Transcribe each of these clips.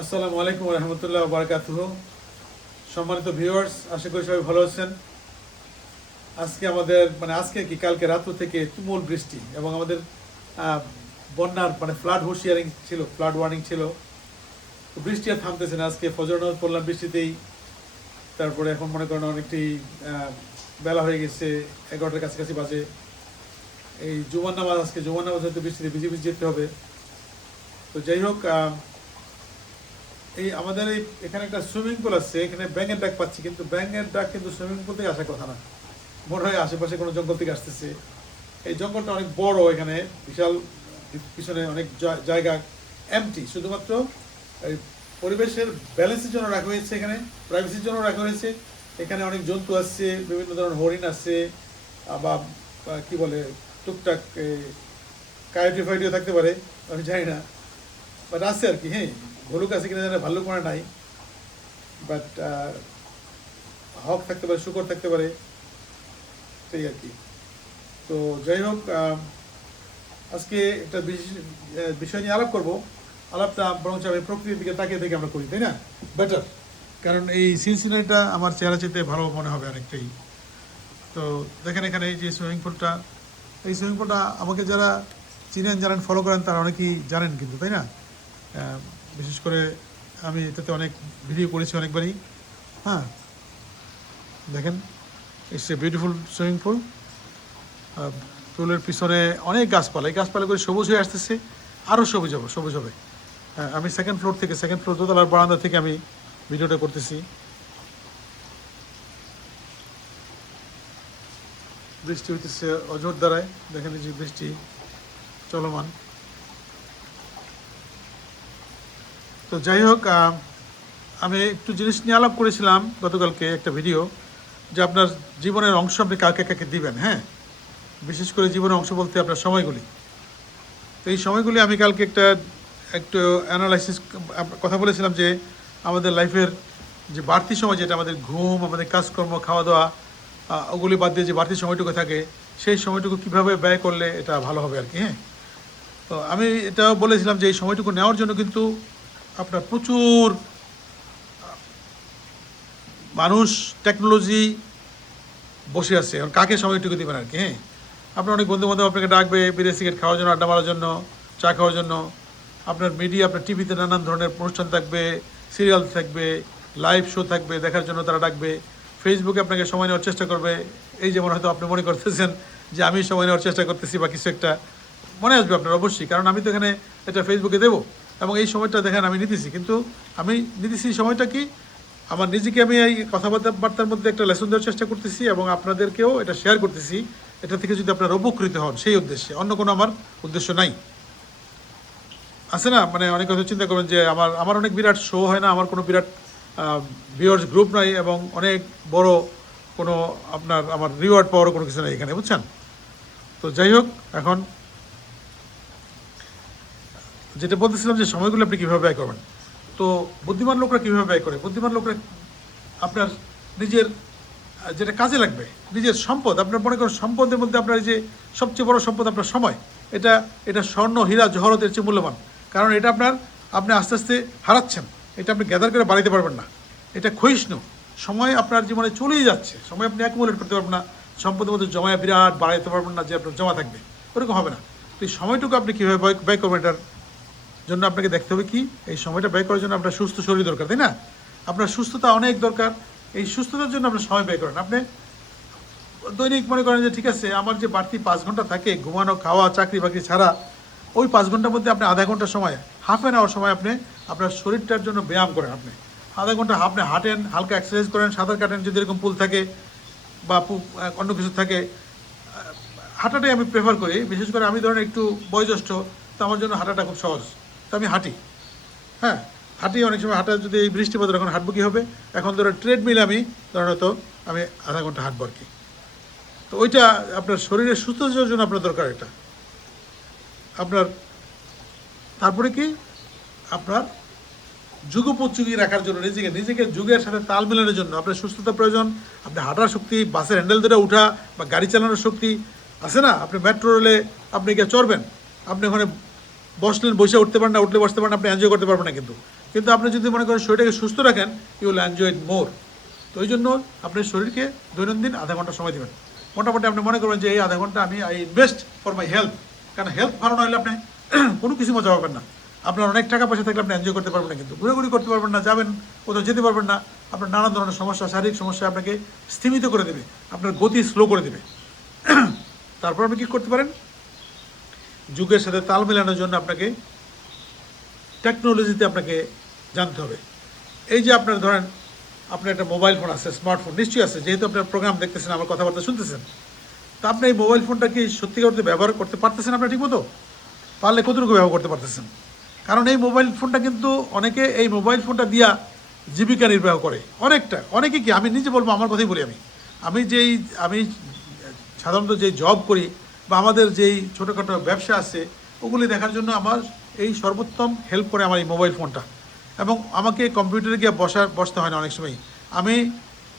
আসসালামু আলাইকুম রহমতুল্লাহ বারাকাতুহ। সম্মানিত ভিউয়ার্স, আশা করি সবাই ভালো আছেন। আজকে আমাদের আজকে কি কালকে রাত্র থেকে তুমুল বৃষ্টি এবং আমাদের বন্যার ফ্লাড হুঁশিয়ারিং ছিল, ফ্লাড ওয়ার্নিং ছিল। তো বৃষ্টি আর থামতেছে না। আজকে ফজর নামাজ পড়লাম বৃষ্টিতেই। তারপরে এখন মনে করেন অনেকটি বেলা হয়ে গেছে, 11টার কাছাকাছি বাজে। এই জুমার নামাজ, আজকে জুমার নামাজ হয়তো বৃষ্টিতে ভিজে ভিজে যেতে হবে। তো যাই হোক, এই আমাদের এখানে একটা সুইমিং পুল আছে, এখানে ব্যাঙের ডাক পাচ্ছি, কিন্তু ব্যাঙের ডাক কিন্তু সুইমিং পুল থেকে আসার কথা না। মনে হয় আশেপাশে কোনো জঙ্গল থেকে আসতেছে। এই জঙ্গলটা অনেক বড়, এখানে বিশাল, পিছনে অনেক জায়গা এমটি, শুধুমাত্র এই পরিবেশের ব্যালেন্সের জন্য রাখা হয়েছে, এখানে প্রাইভেসির জন্য রাখা হয়েছে। এখানে অনেক জন্তু আসছে, বিভিন্ন ধরনের হরিণ আছে, বা কি বলে টুকটাক কায়োটি ফাইটিও থাকতে পারে, আমি জানি না, বাট আছে আর কি। হ্যাঁ, ভলুক আছে কিনা জানে, ভাল্লুক মানে নাই, বাট হক থাকতে পারে, শুকর থাকতে পারে, সেই আর কি। তো যাই হোক, আজকে একটা বিষয় নিয়ে আলাপ করব। আলাপটা বরং আমি প্রকৃতির দিকে তাকিয়ে থেকে আমরা করি, তাই না? বেটার, কারণ এই সিনসিনারিটা আমার চেহারা চেতে ভালো মনে হবে অনেকটাই। তো দেখেন এখানে এই যে সুইমিং পুলটা, এই সুইমিং পুলটা আমাকে যারা চিনেন, জানেন, ফলো করেন, তারা অনেকেই জানেন কিন্তু, তাই না? বিশেষ করে আমি এটাতে অনেক ভিডিও করেছি অনেকবারই। হ্যাঁ, দেখেন, it's a beautiful swimming pool. পুলের পিছনে অনেক গাছপালা, এই গাছপালা করে সবুজ হয়ে আসতেছে, আরও সবুজ হবে। হ্যাঁ, আমি সেকেন্ড ফ্লোর দোতলার বারান্দা থেকে আমি ভিডিওটা করতেছি। বৃষ্টি হইতেছে অজোর দ্বারায়, দেখেন এই যে বৃষ্টি চলমান। তো যাই হোক, আমি একটু জিনিস নিয়ে আলাপ করেছিলাম গতকালকে একটা ভিডিও, যে আপনার জীবনের অংশ আপনি কাকে কাকে দিবেন। হ্যাঁ, বিশেষ করে জীবনের অংশ বলতে আপনার সময়গুলি। তো এই সময়গুলি আমি কালকে একটু অ্যানালাইসিস কথা বলেছিলাম, যে আমাদের লাইফের যে বাড়তি সময়, যেটা আমাদের ঘুম, আমাদের কাজকর্ম, খাওয়া দাওয়া, ওগুলি বাদ দিয়ে যে বাড়তি সময়টুকু থাকে, সেই সময়টুকু কীভাবে ব্যয় করলে এটা ভালো হবে আর কি। হ্যাঁ, তো আমি এটাও বলেছিলাম যে এই সময়টুকু নেওয়ার জন্য কিন্তু আপনার প্রচুর মানুষ, টেকনোলজি বসে আছে। এখন কাকে সময়টুকু দেবেন আর কি। হ্যাঁ, আপনার অনেক বন্ধুবান্ধব আপনাকে ডাকবে বিড়ি সিগারেট খাওয়ার জন্য, আড্ডা মারার জন্য, চা খাওয়ার জন্য। আপনার মিডিয়া, আপনার টিভিতে নানান ধরনের অনুষ্ঠান থাকবে, সিরিয়াল থাকবে, লাইভ শো থাকবে, দেখার জন্য তারা ডাকবে। ফেসবুকে আপনাকে সময় নেওয়ার চেষ্টা করবে। এই যেমন হয়তো আপনি মনে করতেছেন যে আমি সময় নেওয়ার চেষ্টা করতেছি বা কিছু একটা, মনে আসবে আপনার অবশ্যই, কারণ আমি তো এখানে এটা ফেসবুকে দেবো এবং এই সময়টা দেখেন আমি নিতেছি। কিন্তু আমি নিতেছি সময়টা কি, আমার নিজেকে আমি এই কথাবার্তার মধ্যে একটা লেসন দেওয়ার চেষ্টা করতেছি এবং আপনাদেরকেও এটা শেয়ার করতেছি। এটা থেকে যদি আপনারা উপকৃত হন, সেই উদ্দেশ্যে, অন্য কোনো আমার উদ্দেশ্য নাই। আছে না, অনেক কথা চিন্তা করবেন যে আমার অনেক বিরাট শো হয় না, আমার কোনো বিরাট ভিউয়ার্স গ্রুপ নাই এবং অনেক বড় কোনো আমার রিওয়ার্ড পাওয়ারও কোনো কিছু নেই এখানে, বুঝছেন? তো যাই হোক, এখন যেটা বলতেছিলাম, যে সময়গুলো আপনি কীভাবে ব্যয় করবেন। তো বুদ্ধিমান লোকরা কীভাবে ব্যয় করে? বুদ্ধিমান লোকরা আপনার নিজের যেটা কাজে লাগবে, নিজের সম্পদ, আপনার মনে করেন সম্পদের মধ্যে আপনার যে সবচেয়ে বড় সম্পদ আপনার সময়, এটা স্বর্ণ, হীরা, জহরতের চেয়ে মূল্যবান। কারণ এটা আপনি আস্তে আস্তে হারাচ্ছেন। এটা আপনি গ্যাদার করে বাড়াইতে পারবেন না। এটা ক্ষয়িষ্ণু। সময় আপনার জীবনে চলেই যাচ্ছে, সময় আপনি অ্যাকুমুলেট করতে পারবেন না, সম্পদের মধ্যে জমায় বিরাট বাড়াইতে পারবেন না, যে আপনার জমা থাকবে, ওরকম হবে না। তো এই সময়টুকু আপনি কীভাবে ব্যয় করবেন, এটার জন্য আপনাকে দেখতে হবে কি, এই সময়টা ব্যয় করার জন্য আপনার সুস্থ শরীর দরকার, তাই না? আপনার সুস্থতা অনেক দরকার। এই সুস্থতার জন্য আপনার সময় ব্যয় করেন। আপনি দৈনিক মনে করেন যে ঠিক আছে, আমার যে বাড়তি 5 ঘন্টা থাকে ঘুমানো, খাওয়া, চাকরি বাকরি ছাড়া, ওই 5 ঘন্টার মধ্যে আপনি আধা ঘন্টা সময়, হাফ অ্যান আওয়ার সময় আপনি আপনার শরীরটার জন্য ব্যায়াম করেন। আপনি আধা ঘন্টা আপনি হাঁটেন, হালকা এক্সারসাইজ করেন, সাঁতার কাটেন, যদি এরকম পুল থাকে বা অন্য কিছু থাকে। হাঁটাটাই আমি প্রেফার করি, বিশেষ করে আমি ধরেন একটু বয়োজ্যেষ্ঠ, তো আমার জন্য হাঁটাটা খুব সহজ, তো আমি হাঁটি। হ্যাঁ, হাঁটি অনেক সময়। হাঁটা যদি এই বৃষ্টিপাত, এখন হাঁটবো কী হবে, এখন ধরো ট্রেডমিল আমি হয়তো আমি আধা ঘন্টা হাঁটবো আর কি। তো ওইটা আপনার শরীরের সুস্থতার জন্য আপনার দরকার। এটা আপনার, তারপরে কি, আপনার যুগোপযোগী রাখার জন্য, নিজেকে যুগের সাথে তাল মেলানোর জন্য আপনার সুস্থতা প্রয়োজন। আপনি হাঁটার শক্তি, বাসের হ্যান্ডেল ধরে উঠা বা গাড়ি চালানোর শক্তি আছে না? আপনি মেট্রো রেলে আপনি গিয়ে চড়বেন, আপনি ওখানে বসলেন, বসে উঠতে পারেন না, উঠলে বসতে পারেন, আপনি এনজয় করতে পারবেন না। কিন্তু কিন্তু আপনি যদি মনে করেন শরীরটাকে সুস্থ রাখেন, ইউ উইল এনজয় ইট মোর। তো ওই জন্য আপনার শরীরকে দৈনন্দিন আধা ঘন্টা সময় দেবেন। মোটামুটি আপনি মনে করবেন যে এই আধা ঘন্টা আমি I invest for my health. কারণ হেলথ ভালো না হলে আপনি কোনো কিছু মজা পাবেন না। আপনার অনেক টাকা পয়সা থাকলে আপনি এনজয় করতে পারবেন না, কিন্তু ঘুরে করতে পারবেন না, যাবেন কোথাও যেতে পারবেন না। আপনার নানান ধরনের সমস্যা, শারীরিক সমস্যা আপনাকে স্থিমিত করে দেবে, আপনার গতি স্লো করে দেবে। তারপর আপনি কী করতে পারেন, যুগের সাথে তাল মেলানোর জন্য আপনাকে টেকনোলজিতে আপনাকে জানতে হবে। এই যে আপনার ধরেন আপনার একটা মোবাইল ফোন আছে, স্মার্টফোন নিশ্চয়ই আছে, যেহেতু আপনার প্রোগ্রাম দেখতেছেন, আমার কথাবার্তা শুনতেছেন, তা আপনি এই মোবাইল ফোনটা কি সত্যিকার অর্থে ব্যবহার করতে পারতেছেন আপনার ঠিকমতো? পারলে কতটুকু ব্যবহার করতে পারতেছেন? কারণ এই মোবাইল ফোনটা কিন্তু অনেকে এই মোবাইল ফোনটা দিয়া জীবিকা নির্বাহ করে, অনেকে কি, আমি নিজে বলবো, আমার কথাই বলি, আমি সাধারণত যেই জব করি বা আমাদের যেই ছোটোখাটো ব্যবসা আছে, ওগুলি দেখার জন্য আমার এই সর্বোত্তম হেল্প করে আমার এই মোবাইল ফোনটা। এবং আমাকে কম্পিউটারে গিয়ে বসতে হয় না অনেক সময়।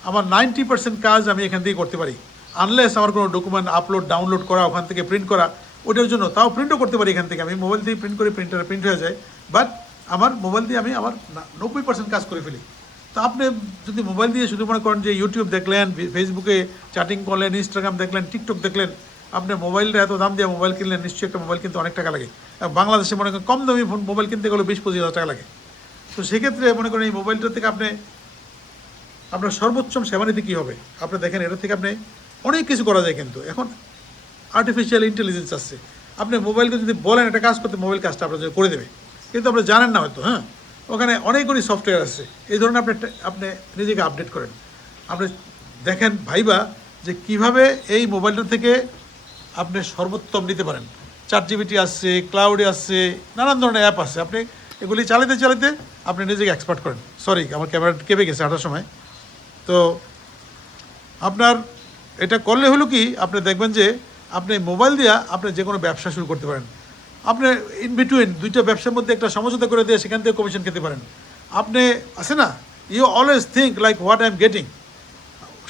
আমার 90% কাজ আমি এখান থেকে করতে পারি, আনলেস আমার কোনো ডকুমেন্ট ডাউনলোড করা, ওখান থেকে প্রিন্ট করা, ওটার জন্য তাও প্রিন্টও করতে পারি এখান থেকে। আমি মোবাইল দিয়ে প্রিন্ট করে প্রিন্টারে প্রিন্ট হয়ে যায়, বাট আমার মোবাইল দিয়ে আমি আমার 90% কাজ করে ফেলি। তো আপনি যদি মোবাইল দিয়ে শুধু মনে করেন যে ইউটিউব দেখলেন, ফেসবুকে চ্যাটিং করলেন, ইনস্টাগ্রাম দেখলেন, টিকটক দেখলেন, আপনি মোবাইলটা এত দাম দিয়ে মোবাইল কিনলেন, নিশ্চয়ই একটা মোবাইল কিনতে অনেক টাকা লাগে। বাংলাদেশে মনে করেন কম দামি মোবাইল কিনতে গেলে 20-25 হাজার টাকা লাগে। তো সেক্ষেত্রে মনে করেন এই মোবাইলটা থেকে আপনার সর্বোচ্চ সেবানিতে কী হবে, আপনি দেখেন এটা থেকে আপনি অনেক কিছু করা যায়। কিন্তু এখন আর্টিফিশিয়াল ইন্টেলিজেন্স আসছে, আপনি মোবাইলকে যদি বলেন একটা কাজ করতে, মোবাইল কাজটা আপনার করে দেবে, কিন্তু আপনি জানেন না হয়তো। হ্যাঁ, ওখানে অনেকগুলি সফটওয়্যার আছে, এই ধরনের আপনি নিজেকে আপডেট করেন। আপনি দেখেন ভাইবা যে কিভাবে এই মোবাইলটা থেকে আপনি সর্বোত্তম নিতে পারেন। ChatGPT আসছে, ক্লাউডে আসছে, নানান ধরনের অ্যাপ আছে, আপনি এগুলি চালাতে আপনি নিজেকে এক্সপার্ট করেন। সরি, আমার ক্যামেরা কেঁপে গেছে হাঁটার সময়। তো আপনার এটা করলে হলো কি, আপনি দেখবেন যে আপনি মোবাইল দিয়ে আপনি যে কোনো ব্যবসা শুরু করতে পারেন। আপনি ইন বিটুইন দুইটা ব্যবসার মধ্যে একটা সমঝোতা করে দিয়ে সেখান থেকে কমিশন খেতে পারেন। আপনি আছে না, you always think like what I am getting.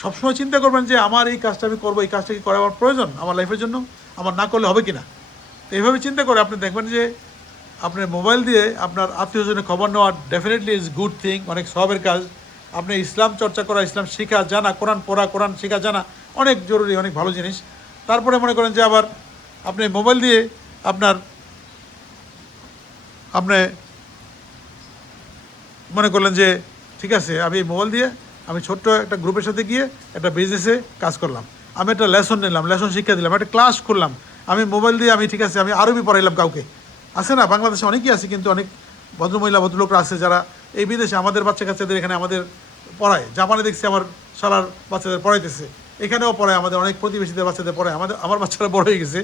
সবসময় চিন্তা করবেন যে আমার এই কাজটা আমি করবো, এই কাজটা কি করা আমার প্রয়োজন আমার লাইফের জন্য, আমার না করলে হবে কি না। তো এইভাবে চিন্তা করে আপনি দেখবেন যে আপনার মোবাইল দিয়ে আপনার আত্মীয়স্বজনের খবর নেওয়া ডেফিনেটলি ইজ গুড থিং, অনেক সবের কাজ। আপনি ইসলাম চর্চা করা, ইসলাম শেখা জানা, কোরআন পড়া, কোরআন শেখা জানা অনেক জরুরি, অনেক ভালো জিনিস। তারপরে মনে করেন যে আবার আপনি মোবাইল দিয়ে আপনি মনে করলেন যে ঠিক আছে, আমি মোবাইল দিয়ে আমি ছোট্ট একটা গ্রুপের সাথে গিয়ে একটা বিজনেসে কাজ করলাম, আমি একটা লেসন নিলাম, লেসন শিক্ষা দিলাম, একটা ক্লাস করলাম আমি মোবাইল দিয়ে। আমি ঠিক আছে, আমি আরবি পড়াইলাম কাউকে, আছে না বাংলাদেশে অনেকেই আছে, কিন্তু অনেক ভদ্রমহিলা ভদ্রলোকরা আছে যারা এই বিদেশে আমাদের বাচ্চা কাচ্চাদের এখানে আমাদের পড়ায়। জাপানে দেখছি আমার শালার বাচ্চাদের পড়াইতেছে, এখানেও পড়ায়, আমাদের অনেক প্রতিবেশীদের বাচ্চাদের পড়ায়, আমার বাচ্চারা বড় হয়ে গেছে,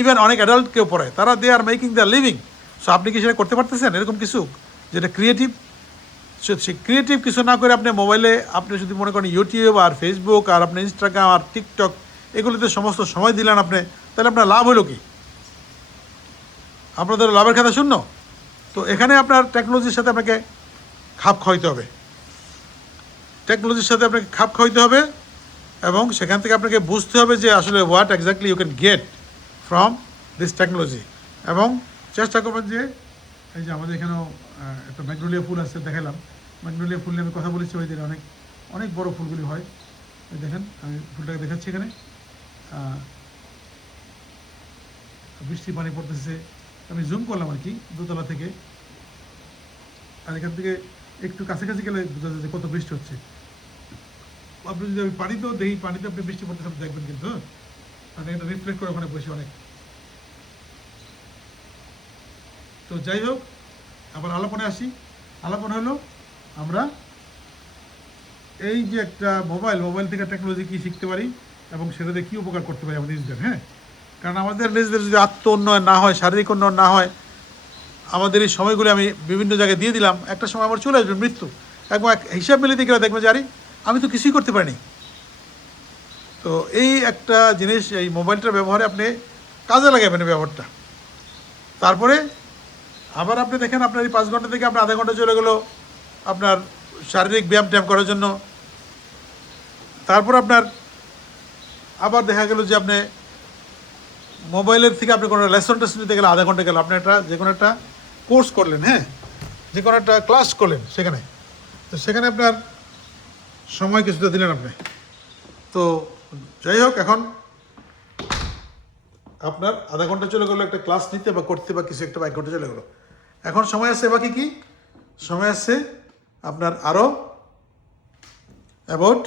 ইভেন অনেক অ্যাডাল্টকেও পড়ায়। তারা they are making the living. So আপনি কি সেটা করতে পারতেছেন? এরকম কিছু যেটা ক্রিয়েটিভ, সে ক্রিয়েটিভ কিছু না করে আপনি মোবাইলে আপনি যদি মনে করেন ইউটিউব আর ফেসবুক আর আপনি ইনস্টাগ্রাম আর টিকটক এগুলিতে সমস্ত সময় দিলেন আপনি, তাহলে আপনার লাভ হলো কি? আপনাদের লাভের খাতা শূন্য। তো এখানে আপনার টেকনোলজির সাথে আপনাকে খাপ খাওয়াইতে হবে, টেকনোলজির সাথে আপনাকে খাপ খাওয়াইতে হবে, এবং সেখান থেকে আপনাকে বুঝতে হবে যে আসলে what exactly you can get from this technology. এবং চেষ্টা করবেন যে এই যে আমাদের এখানেও একটা ম্যাগনোলিয়া ফুল আসছে, দেখালাম ম্যাগনোলিয়া ফুল নিয়ে আমি কথা বলেছি, ওই দিন অনেক অনেক বড় ফুলগুলি হয়। দেখেন আমি ফুলটাকে দেখাচ্ছি, এখানে বৃষ্টি পানি পড়তেছে, আমি জুম করলাম আর কি দোতলা থেকে, আর এখান থেকে একটু কাছাকাছি গেলে বোঝা যায় যে কত বৃষ্টি হচ্ছে। আপনি যদি আমি পানিতেও দেখি, পানিতে আপনি বৃষ্টি পড়তেছে আপনি দেখবেন, কিন্তু মানে এটা রিফ্লেক্ট করে ওখানে বসে অনেক। তো যাই হোক, আবার আলাপনে আসি। আলাপন হলো আমরা এই যে একটা মোবাইল থেকে টেকনোলজি কী শিখতে পারি এবং সেটাতে কী উপকার করতে পারি আমাদের নিজেদের। হ্যাঁ, কারণ আমাদের নিজেদের যদি আত্ম উন্নয়ন না হয়, শারীরিক উন্নয়ন না হয়, আমাদের এই সময়গুলো আমি বিভিন্ন জায়গায় দিয়ে দিলাম, একটা সময় আমার চলে আসবে মৃত্যু। একবার হিসাব মিলিয়ে গেলে দেখবেন যে আরে আমি তো কিছুই করতে পারিনি। তো এই একটা জিনিস, এই মোবাইলটার ব্যবহারে আপনি কাজে লাগাবেন ব্যবহারটা। তারপরে আবার আপনি দেখেন আপনার এই 5 ঘন্টা থেকে আপনার আধা ঘন্টা চলে গেলো আপনার শারীরিক ব্যায়াম করার জন্য। তারপর আপনার আবার দেখা গেল যে আপনি মোবাইলের থেকে আপনি কোনো লেসন টেস্ট নিতে গেলে আধা ঘন্টা গেল, আপনি একটা যে কোনো একটা কোর্স করলেন। হ্যাঁ, যে কোনো একটা ক্লাস করলেন সেখানে, তো সেখানে আপনার সময় কিছুটা দিলেন আপনি। তো যাই হোক, এখন আপনার আধা ঘন্টা চলে গেলো একটা ক্লাস নিতে বা করতে বা কিছু একটা, 1 ঘন্টা চলে গেলো। এখন সময় আছে বাকি কি, সময় আছে আপনার আরও অ্যাবাউট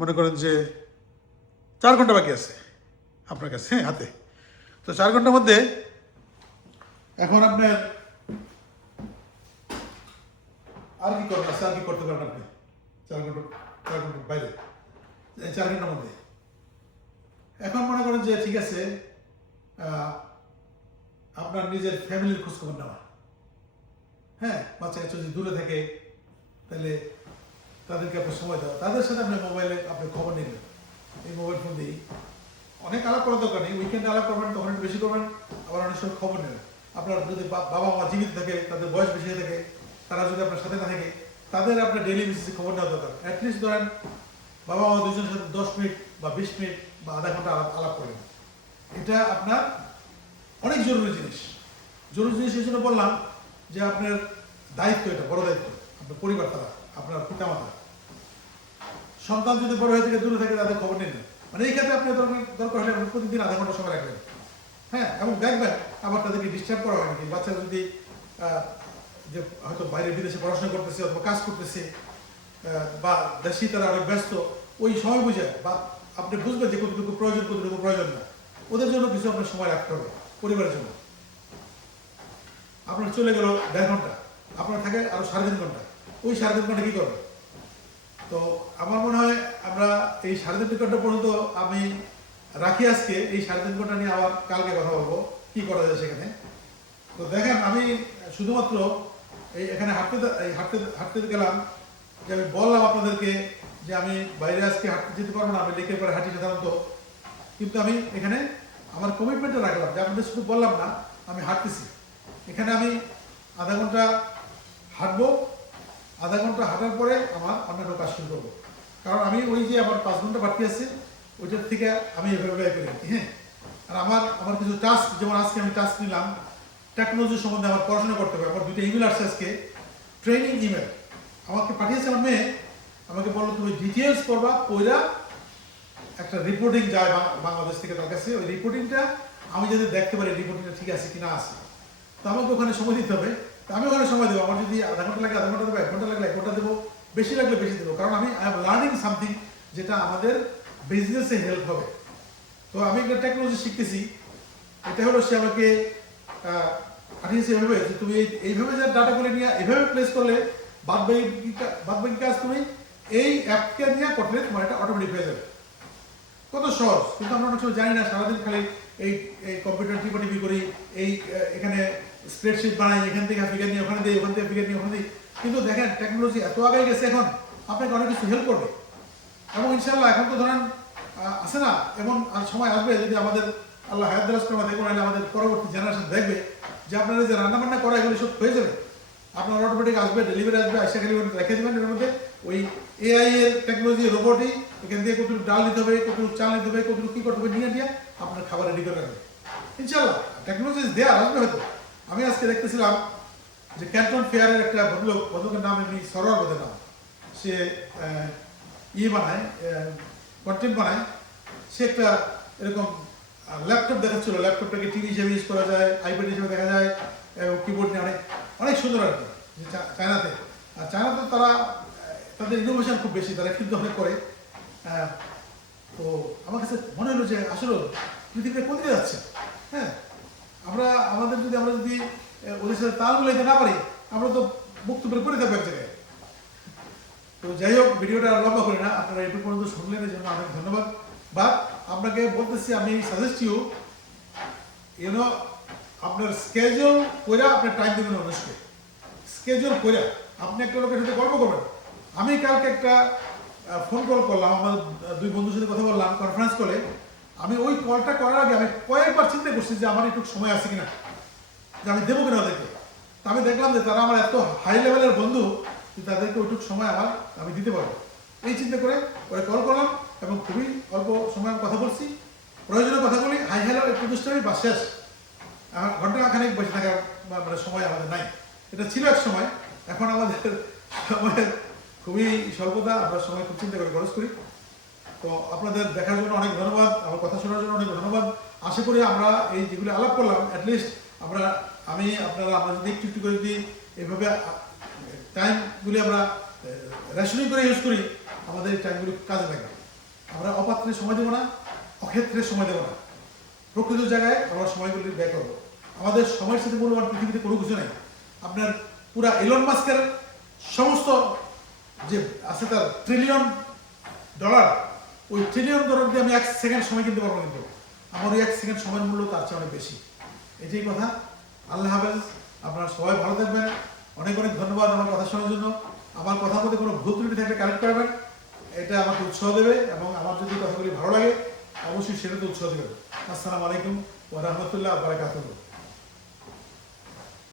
মনে করেন যে 4 ঘন্টা বাকি আছে আপনার কাছে, হ্যাঁ, হাতে। তো 4 ঘন্টার মধ্যে এখন আপনার আর কি করবেন, আর কি করতে পারেন আপনি 4 ঘন্টার বাইরে, এই 4 ঘন্টার মধ্যে। এখন মনে করেন যে ঠিক আছে, আপনার নিজের ফ্যামিলির খোঁজখবর নেওয়া, হ্যাঁ, বাচ্চা কাচ্চা যদি দূরে থাকে তাহলে তাদেরকে আপনি সময় দেওয়া, তাদের সাথে আপনি মোবাইলে আপনি খবর নিলেন, এই মোবাইল ফোন দিয়েই। অনেক আলাপ করার দরকার নেই, উইকেন্ডে আলাপ করবেন তখন একটু বেশি করবেন, আবার অনেক সময় খবর নেবেন। আপনার যদি বাবা মা জীবিত থাকে, তাদের বয়স বেশি হয়ে থাকে, তারা যদি আপনার সাথে না থাকে, তাদের আপনার ডেইলি বেসিসে খবর নেওয়া দরকার। অ্যাটলিস্ট ধরেন বাবা মা দুজনের সাথে 10 মিনিট বা 20 মিনিট বা আধা ঘন্টা আলাপ করলেন। এটা আপনার অনেক জরুরি জিনিস। জরুরি জিনিস এই জন্য বললাম যে আপনার দায়িত্ব, এটা বড় দায়িত্ব। আপনার পরিবার, তারা আপনার পিতামাতা, সন্তান যদি বড় হয়ে থেকে দূরে থাকে তাদের খবর নিন। মানে এই ক্ষেত্রে আপনি দরকার হলে আপনি প্রতিদিন আধা ঘন্টা সময় রাখবেন, হ্যাঁ, এবং দেখবেন আবার তাদেরকে ডিস্টার্ব করা হয় নাকি। বাচ্চারা যদি যে হয়তো বাইরে বিদেশে পড়াশোনা করতেছে অথবা কাজ করতেছে বা দেশি, তারা অনেক ব্যস্ত, ওই সময় বুঝে বা আপনি বুঝবেন যে কতটুকু প্রয়োজন কতটুকু প্রয়োজন না, ওদের জন্য কিছু আপনার সময় রাখতে হবে পরিবারের জন্য। আপনার চলে গেল 1.5 ঘন্টা, আপনার থাকে আরো 3.5 ঘন্টা, ওই 3.5 ঘন্টা কি করবে? তো আমার মনে হয় আমরা এই 3.5 ঘন্টা পর্যন্ত আমি রাখি আজকে। এই 3.5 ঘন্টা নিয়ে আবার কালকে কথা বলবো কি করা যায় সেখানে। তো দেখেন, আমি শুধুমাত্র এখানে হাঁটতে গেলাম, যে আমি বললাম আপনাদেরকে যে আমি বাইরে আজকে হাঁটতে যেতে পারবো না, আমি লেকের পরে হাঁটি সাধারণত, কিন্তু আমি এখানে আমার কমিটমেন্টটা রাখলাম যে আপনাদের শুধু বললাম না আমি হাঁটতেছি। এখানে আমি আধা ঘন্টা হাঁটবো, আধা ঘন্টা হাঁটার পরে আমার অন্যান্য কাজ শুরু করবো। কারণ আমি ওই যে আমার 5 ঘন্টা বাড়তি আছে, ওইটার থেকে আমি এভাবে ব্যয় করি, হ্যাঁ। আর আমার কিছু টাস্ক, যেমন আজকে আমি টাস্ক নিলাম টেকনোলজি সম্বন্ধে আমার পড়াশোনা করতে হবে। আমার 2টা ইমেল আসছে আজকে, ট্রেনিং ইমেল আমাকে পাঠিয়েছে আমার মেয়ে। আমাকে বললো তুমি ডিটেলস করবা, ওইরা একটা রিপোর্টিং যায় বাংলাদেশ থেকে তার কাছে। ওই রিপোর্টিংটা আমি যদি দেখতে পারি রিপোর্টিংটা ঠিক আছে কিনা আছে, তো আমাকে ওখানে সময় দিতে হবে। তো আমি ওখানে সময় দেবো। আমার যদি আধা ঘন্টা লাগে আধা ঘন্টা দেবো, 1 ঘন্টা লাগলে 1 ঘন্টা দেবো, বেশি লাগলে বেশি দেবো। কারণ আমি আই এম লার্নিং সামথিং, যেটা আমাদের বিজনেসে হেল্প হবে। তো আমি একটা টেকনোলজি শিখতেছি। এটা হলো সে আমাকে পাঠিয়েছে এভাবে যে তুমি এইভাবে যা ডাটাগুলো নিয়ে এইভাবে প্লেস করলে বাদবাকি কাজ তুমি এই অ্যাপকে নিয়ে করলে তোমার এটা অটোমেটিক হয়ে যাবে। কত সহজ, কিন্তু আমরা অনেক সময় জানি না। সারাদিন খালি এই কম্পিউটার টিপি করি, এখানে স্প্রেডশিট বানাই, এখান থেকে ফিগার নিয়ে ওখানে দিই, ওখান থেকে ফিগার নিয়ে ওখানে দিই। কিন্তু দেখেন টেকনোলজি এত আগে গেছে, এখন আপনাকে অনেক কিছু হেল্প করবে। এবং ইনশাল্লাহ এখন তো ধরেন আছে না, এমন সময় আসবে যদি আমাদের আল্লাহ হায়াত দারাজ করে দেখবেন, আমাদের পরবর্তী জেনারেশন দেখবে যে আপনারা যে রান্নাবান্না করা এগুলো সব হয়ে যাবে। আপনার অটোমেটিক আসবে, ডেলিভারি আসবে, আইসা খালি রেখে দেবেন। এর মধ্যে ওই এআই এর টেকনোলজি, রোবটই এখান থেকে কতটুকু ডাল নিতে হবে, কতটুকু চাল নিতে হবে, কতটুকু কী করতে হবে নিয়ে আপনার খাবার রেডি করে রাখবে। ইনশাল্লাহ টেকনোলজি দেওয়া আসবে হয়তো। আমি আজকে দেখতেছিলাম যে ক্যান্টন ফেয়ারের একটা ভদ্রলোকের নাম এমনি সরোয়ার বোধের নাম, সে বানায়, কন্টেন্ট বানায়। সে একটা এরকম ল্যাপটপ দেখাচ্ছিল, ল্যাপটপটাকে টিভি হিসেবে ইউজ করা যায়, আইপ্যাড হিসেবে দেখা যায়, এবং কিবোর্ড নিয়ে অনেক সুন্দর আর কি। যে চায়নাতে, আর চায়নাতে তাদের ইনোভেশন খুব বেশি, তারা কিন্তু অনেক করে। তো আমার কাছে মনে হলো যে আসলে পৃথিবীতে কোথায় যাচ্ছে, হ্যাঁ। আমরা যদি ওদের সাথে তাল মিলাইতে না পারি, আমরা তো বক্তব্য করে থাকবো এক জায়গায়। তো যাই হোক, ভিডিওটা লম্বা করি না, আপনারা একটু পর্যন্ত শুনলেন, এই জন্য অনেক ধন্যবাদ। বা আপনাকে বলতেছি, আমি সাজেস্ট ইউনো আপনার স্কেজুল করে আপনার টাইম দেবেন মানুষকে। স্কেজুল করে আপনি একটা লোকের সাথে গল্প করবেন। আমি কালকে একটা ফোন কল করলাম, আমার 2 বন্ধুর সাথে কথা বললাম কনফারেন্স কলে। আমি ওই কলটা করার আগে আমি কয়েকবার চিন্তা করছি যে আমার একটু সময় আছে কিনা, যে আমি দেবো কিনা ওদেরকে। আমি দেখলাম যে তারা আমার এত হাই লেভেলের বন্ধু যে তাদেরকে ওইটুকু সময় আমি দিতে পারবো। এই চিন্তা করে ওরা কল করলাম এবং খুবই অল্প সময় আমি কথা বলছি। প্রয়োজনীয় কথা বলি, হাই হ্যালো একটু দুষ্টামি বা শেষ। আমার ঘন্টা খানিক বসে থাকার মানে সময় আমাদের নাই। এটা ছিল এক সময়, এখন আমাদের সময়ের খুবই স্বল্পতা, আমরা সময় খুব চিন্তা করে খরচ করি। তো আপনাদের দেখার জন্য অনেক ধন্যবাদ, আমার কথা শোনার জন্য অনেক ধন্যবাদ। আশা করি আমরা এই যেগুলো আলাপ করলাম, অ্যাটলিস্ট আমরা যদি একটু একটু করে যদি এইভাবে টাইমগুলি আমরা রেশনিং করে ইউজ করি, আমাদের এই টাইমগুলি কাজে লাগবে। আমরা অপাত্রে সময় দেবো না, অক্ষেত্রে সময় দেবো না, প্রকৃত জায়গায় আমরা সময়গুলি ব্যয় করবো। আমাদের সময়ের সাথে মূল্যবান পৃথিবীতে কোনো কিছু নেই। আপনার পুরা এলন মাস্কের সমস্ত যে আছে তার $ট্রিলিয়ন, ওই $ট্রিলিয়ন দিয়ে আমি 1 সেকেন্ড সময় কিনতে পারবো, কিন্তু আমার ওই 1 সেকেন্ড সময়ের মূল্য তার চেয়ে অনেক বেশি। এটাই কথা। আল্লাহ হাফেজ, আপনারা সবাই ভালো থাকবেন। অনেক অনেক ধন্যবাদ আমার কথা শোনার জন্য। আমার কথার মধ্যে কোনো ভুল ত্রুটি থাকলে কারেক্ট করবেন, এটা আমাকে উৎসাহ দেবে, এবং আমার যদি কথাগুলি ভালো লাগে অবশ্যই সেটাতে উৎসাহ দেবেন। আসসালামু আলাইকুম ওয়া রাহমাতুল্লাহি ওয়া বারাকাতুহু।